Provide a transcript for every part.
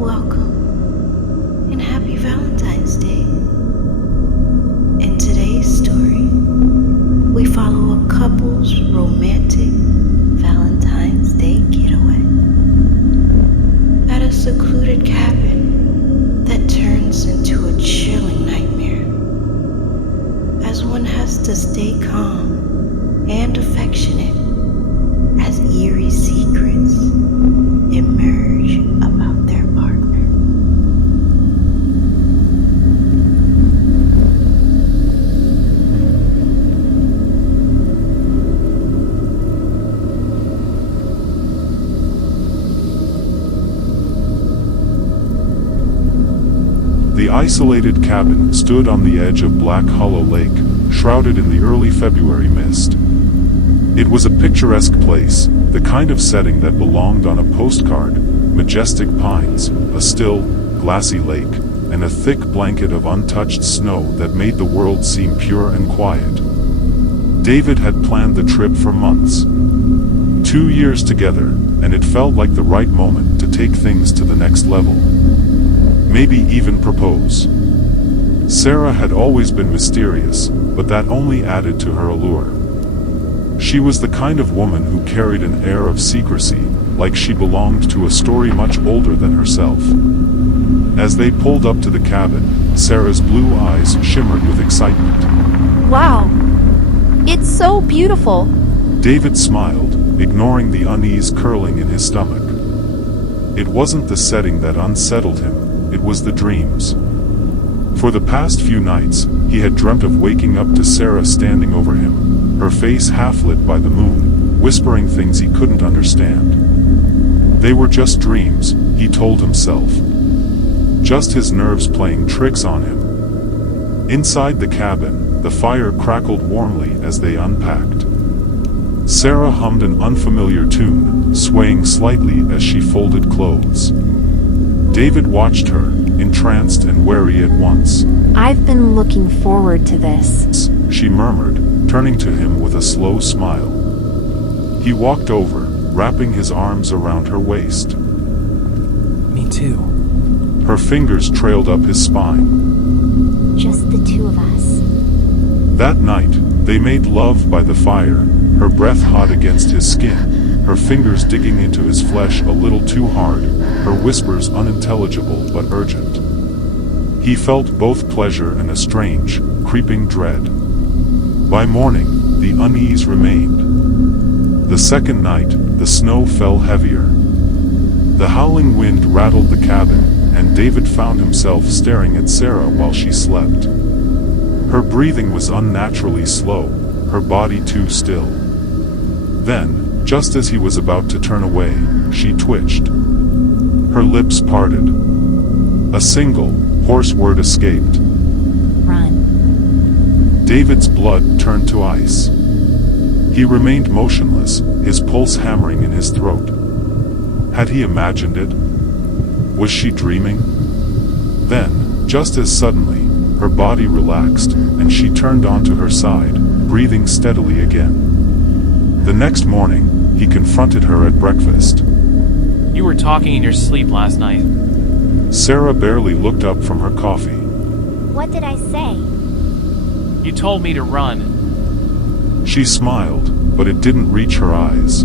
Welcome and happy Valentine's Day. In today's story, we follow a couple's romantic Valentine's Day getaway at a secluded cabin that turns into a chilling nightmare as one has to stay calm and affectionate as eerie secrets emerge about their partner. The isolated cabin stood on the edge of Black Hollow Lake, shrouded in the early February mist. It was a picturesque place, the kind of setting that belonged on a postcard: majestic pines, a still, glassy lake, and a thick blanket of untouched snow that made the world seem pure and quiet. David had planned the trip for months. 2 years together, and it felt like the right moment to take things to the next level. Maybe even propose. Sarah had always been mysterious, but that only added to her allure. She was the kind of woman who carried an air of secrecy, like she belonged to a story much older than herself. As they pulled up to the cabin, Sarah's blue eyes shimmered with excitement. Wow! It's so beautiful! David smiled, ignoring the unease curling in his stomach. It wasn't the setting that unsettled him, it was the dreams. For the past few nights, he had dreamt of waking up to Sarah standing over him, her face half lit by the moon, whispering things he couldn't understand. They were just dreams, he told himself. Just his nerves playing tricks on him. Inside the cabin, the fire crackled warmly as they unpacked. Sarah hummed an unfamiliar tune, swaying slightly as she folded clothes. David watched her, entranced and wary at once. I've been looking forward to this, she murmured, turning to him with a slow smile. He walked over, wrapping his arms around her waist. Me too. Her fingers trailed up his spine. Just the two of us. That night, they made love by the fire, her breath hot against his skin, her fingers digging into his flesh a little too hard, her whispers unintelligible but urgent. He felt both pleasure and a strange, creeping dread. By morning, the unease remained. The second night, the snow fell heavier. The howling wind rattled the cabin, and David found himself staring at Sarah while she slept. Her breathing was unnaturally slow, her body too still. Then, just as he was about to turn away, she twitched. Her lips parted. A single, hoarse word escaped. Run. David's blood turned to ice. He remained motionless, his pulse hammering in his throat. Had he imagined it? Was she dreaming? Then, just as suddenly, her body relaxed, and she turned onto her side, breathing steadily again. The next morning, he confronted her at breakfast. You were talking in your sleep last night. Sarah barely looked up from her coffee. What did I say? You told me to run. She smiled, but it didn't reach her eyes.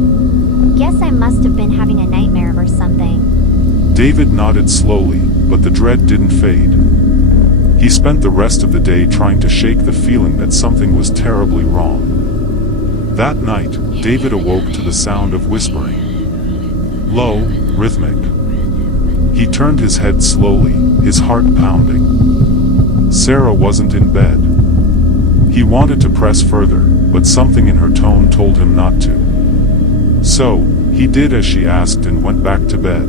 Guess I must have been having a nightmare or something. David nodded slowly, but the dread didn't fade. He spent the rest of the day trying to shake the feeling that something was terribly wrong. That night, David awoke to the sound of whispering. Low, rhythmic. He turned his head slowly, his heart pounding. Sarah wasn't in bed. He wanted to press further, but something in her tone told him not to. So, he did as she asked and went back to bed.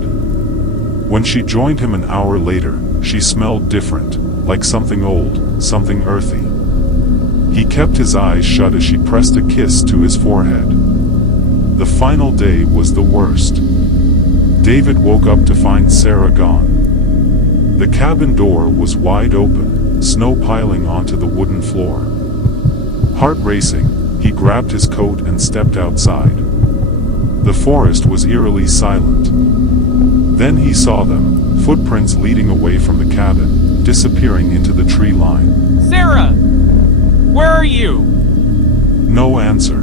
When she joined him an hour later, she smelled different, like something old, something earthy. He kept his eyes shut as she pressed a kiss to his forehead. The final day was the worst. David woke up to find Sarah gone. The cabin door was wide open, snow piling onto the wooden floor. Heart racing, he grabbed his coat and stepped outside. The forest was eerily silent. Then he saw them, footprints leading away from the cabin, disappearing into the tree line. Sarah! Where are you? No answer.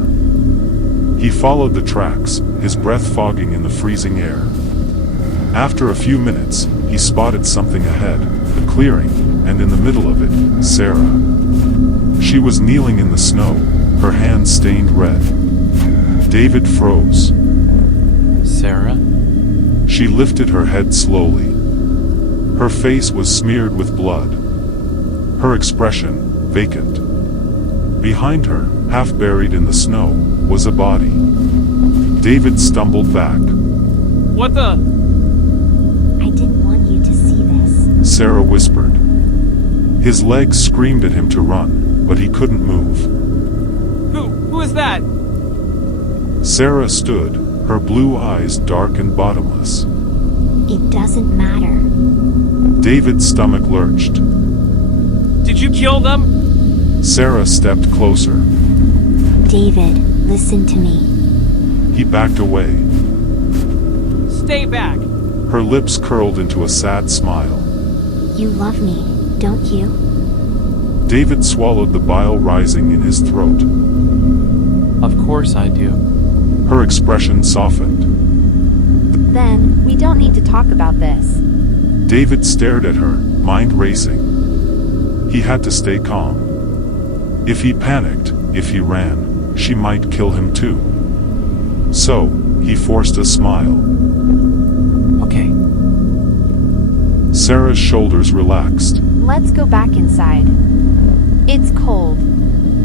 He followed the tracks, his breath fogging in the freezing air. After a few minutes, he spotted something ahead, a clearing, and in the middle of it, Sarah. She was kneeling in the snow, her hands stained red. David froze. Sarah? She lifted her head slowly. Her face was smeared with blood. Her expression, vacant. Behind her, half buried in the snow, was a body. David stumbled back. What the? I didn't want you to see this. Sarah whispered. His legs screamed at him to run, but he couldn't move. Who is that? Sarah stood, her blue eyes dark and bottomless. It doesn't matter. David's stomach lurched. Did you kill them? Sarah stepped closer. David, listen to me. He backed away. Stay back. Her lips curled into a sad smile. You love me, don't you? David swallowed the bile rising in his throat. Of course I do. Her expression softened. Then, we don't need to talk about this. David stared at her, mind racing. He had to stay calm. If he panicked, if he ran, she might kill him too. So, he forced a smile. Okay. Sarah's shoulders relaxed. Let's go back inside. It's cold.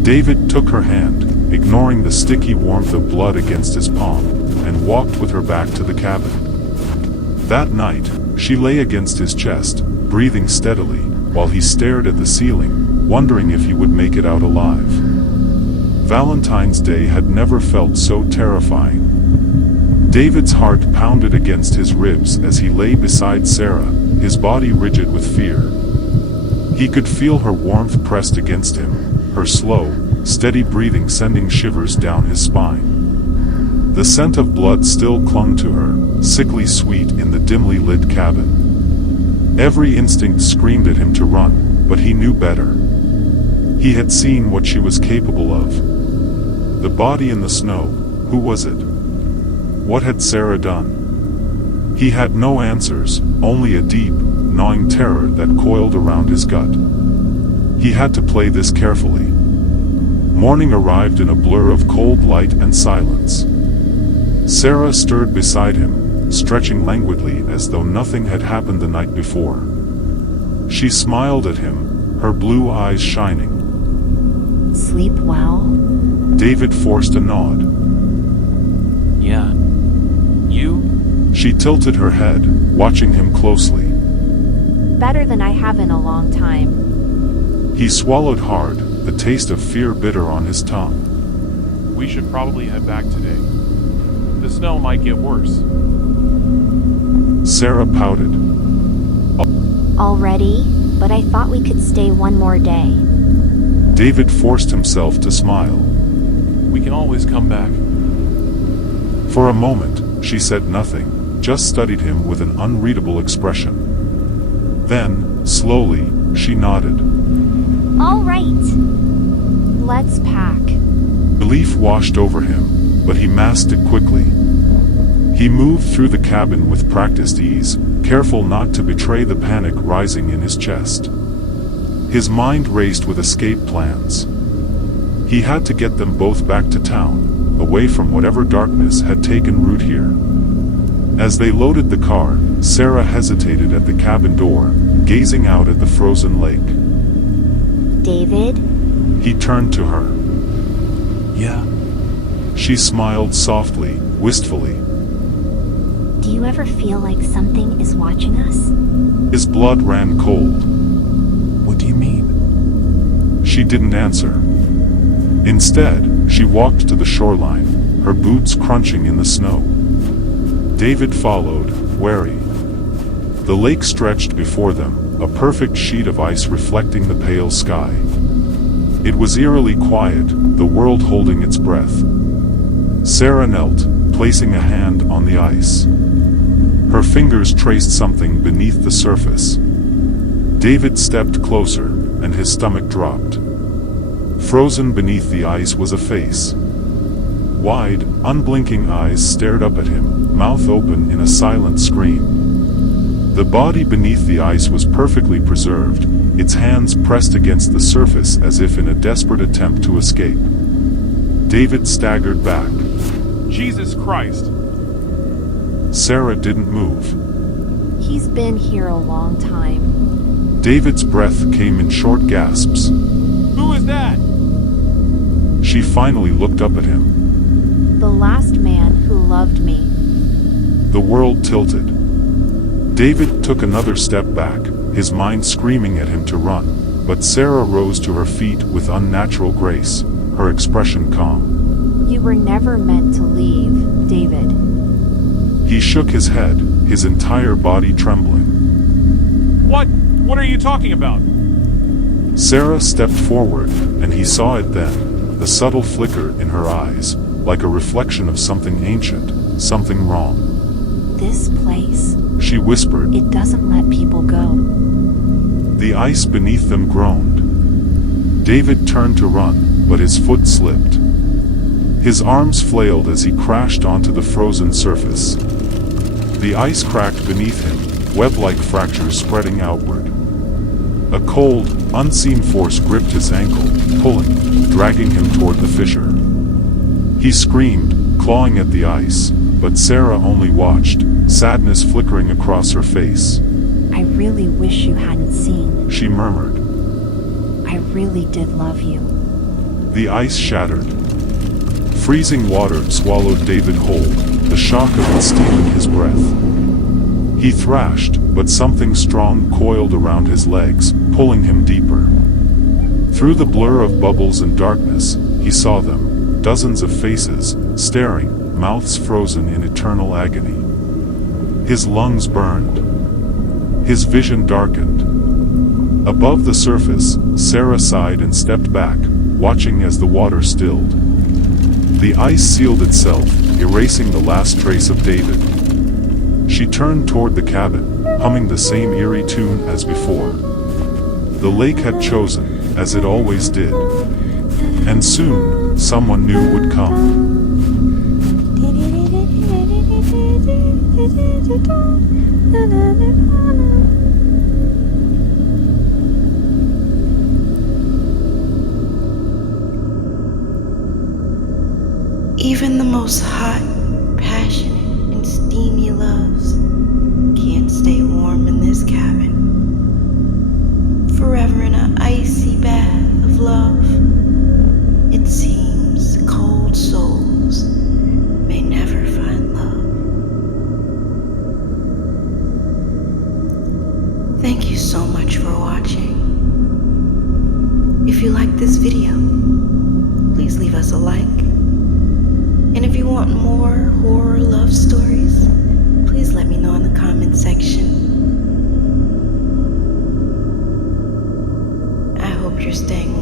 David took her hand, ignoring the sticky warmth of blood against his palm, and walked with her back to the cabin. That night, she lay against his chest, breathing steadily, while he stared at the ceiling, wondering if he would make it out alive. Valentine's Day had never felt so terrifying. David's heart pounded against his ribs as he lay beside Sarah, his body rigid with fear. He could feel her warmth pressed against him, her slow, steady breathing sending shivers down his spine. The scent of blood still clung to her, sickly sweet in the dimly lit cabin. Every instinct screamed at him to run, but he knew better. He had seen what she was capable of. The body in the snow, who was it? What had Sarah done? He had no answers, only a deep, gnawing terror that coiled around his gut. He had to play this carefully. Morning arrived in a blur of cold light and silence. Sarah stirred beside him, stretching languidly as though nothing had happened the night before. She smiled at him, her blue eyes shining. Sleep well? David forced a nod. Yeah. You? She tilted her head, watching him closely. Better than I have in a long time. He swallowed hard, the taste of fear bitter on his tongue. We should probably head back today. The snow might get worse. Sarah pouted. Already? But I thought we could stay one more day. David forced himself to smile. We can always come back. For a moment, she said nothing, just studied him with an unreadable expression. Then, slowly, she nodded. All right. Let's pack. Relief washed over him, but he masked it quickly. He moved through the cabin with practiced ease, careful not to betray the panic rising in his chest. His mind raced with escape plans. He had to get them both back to town, away from whatever darkness had taken root here. As they loaded the car, Sarah hesitated at the cabin door, gazing out at the frozen lake. David? He turned to her. Yeah. She smiled softly, wistfully. Do you ever feel like something is watching us? His blood ran cold. What do you mean? She didn't answer. Instead, she walked to the shoreline, her boots crunching in the snow. David followed, wary. The lake stretched before them, a perfect sheet of ice reflecting the pale sky. It was eerily quiet, the world holding its breath. Sarah knelt, placing a hand on the ice. Her fingers traced something beneath the surface. David stepped closer, and his stomach dropped. Frozen beneath the ice was a face. Wide, unblinking eyes stared up at him, mouth open in a silent scream. The body beneath the ice was perfectly preserved, its hands pressed against the surface as if in a desperate attempt to escape. David staggered back. Jesus Christ! Sarah didn't move. He's been here a long time. David's breath came in short gasps. Who is that? She finally looked up at him. The last man who loved me. The world tilted. David took another step back, his mind screaming at him to run, but Sarah rose to her feet with unnatural grace, her expression calm. You were never meant to leave, David. He shook his head, his entire body trembling. What? What are you talking about? Sarah stepped forward, and he saw it then, the subtle flicker in her eyes, like a reflection of something ancient, something wrong. This place, She whispered. it doesn't let people go. The ice beneath them groaned. David turned to run, but his foot slipped. His arms flailed as he crashed onto the frozen surface. The ice cracked beneath him, web-like fractures spreading outward. A cold, unseen force gripped his ankle, pulling, dragging him toward the fissure. He screamed, clawing at the ice, but Sarah only watched, sadness flickering across her face. I really wish you hadn't seen. She murmured. I really did love you. The ice shattered. Freezing water swallowed David whole, the shock of it stealing his breath. He thrashed, but something strong coiled around his legs, pulling him deeper. Through the blur of bubbles and darkness, he saw them, dozens of faces, staring, mouths frozen in eternal agony. His lungs burned. His vision darkened. Above the surface, Sarah sighed and stepped back, watching as the water stilled. The ice sealed itself, erasing the last trace of David. She turned toward the cabin, humming the same eerie tune as before. The lake had chosen, as it always did. And soon, someone new would come. Even the most hot, passionate, and steamy loves can't stay warm in this cabin. Forever in an icy bath of love, it seems cold souls may never find love. Thank you so much for watching. If you like this video, please leave us a like. And if you want more horror love stories, please let me know in the comment section. I hope you're staying